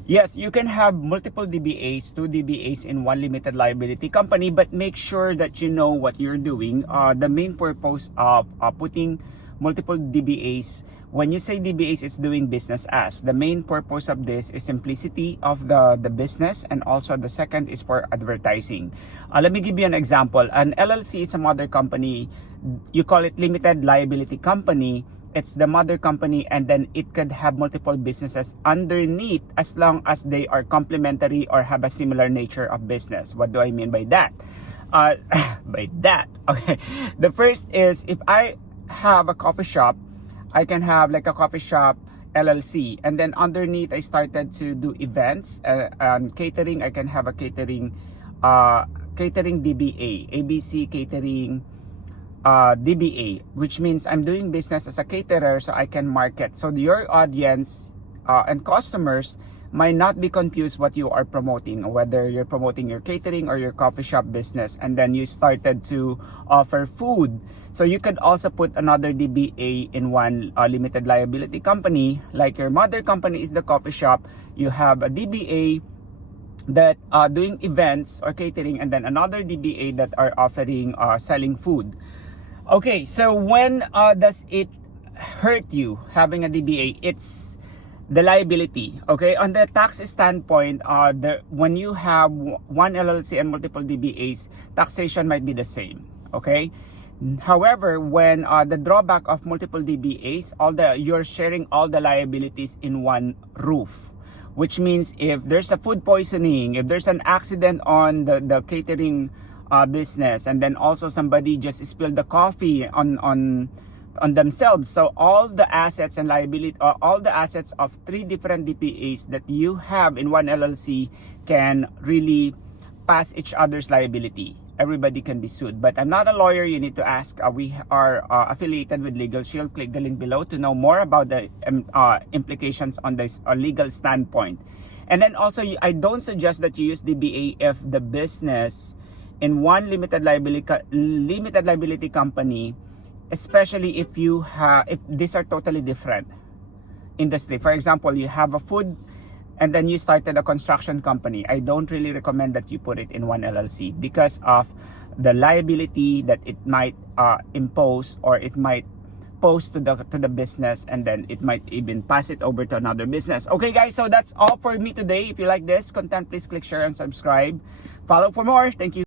Yes, you can have multiple DBAs, two DBAs in one limited liability company, but make sure that you know what you're doing. The main purpose of putting multiple DBAs, when you say DBAs, it's doing business as. The main purpose of this is simplicity of the business, and also the second is for advertising. Let me give you an example. An LLC is a mother company. You call it limited liability company. It's the mother company, and then it could have multiple businesses underneath as long as they are complementary or have a similar nature of business. What do I mean by that? Okay. The first is, if I have a coffee shop, I can have like a coffee shop LLC, and then underneath I started to do events and catering. I can have a catering DBA, ABC Catering DBA, which means I'm doing business as a caterer, so I can market. So your audience and customers might not be confused what you are promoting, whether you're promoting your catering or your coffee shop business. And then you started to offer food, so you could also put another DBA in one limited liability company. Like your mother company is the coffee shop, you have a DBA that doing events or catering, and then another DBA that are offering selling food. Okay, so when does it hurt you having a DBA? It's the liability. Okay, on the tax standpoint, when you have one LLC and multiple DBAs, taxation might be the same. Okay, however, when the drawback of multiple DBAs, you're sharing all the liabilities in one roof, which means if there's a food poisoning, if there's an accident on the catering business, and then also somebody just spilled the coffee on themselves, so all the assets and liability, all the assets of three different DPAs that you have in one LLC can really pass each other's liability. Everybody can be sued. But I'm not a lawyer, you need to ask. We are affiliated with Legal Shield. Click the link below to know more about the implications on this legal standpoint. And then also, I don't suggest that you use DBA if the business in one limited liability company, especially if these are totally different industry. For example, you have a food and then you started a construction company. I don't really recommend that you put it in one LLC because of the liability that it might impose, or it might pose to the business, and then it might even pass it over to another business. Okay guys, so that's all for me today. If you like this content, please click share and subscribe. Follow for more. Thank you.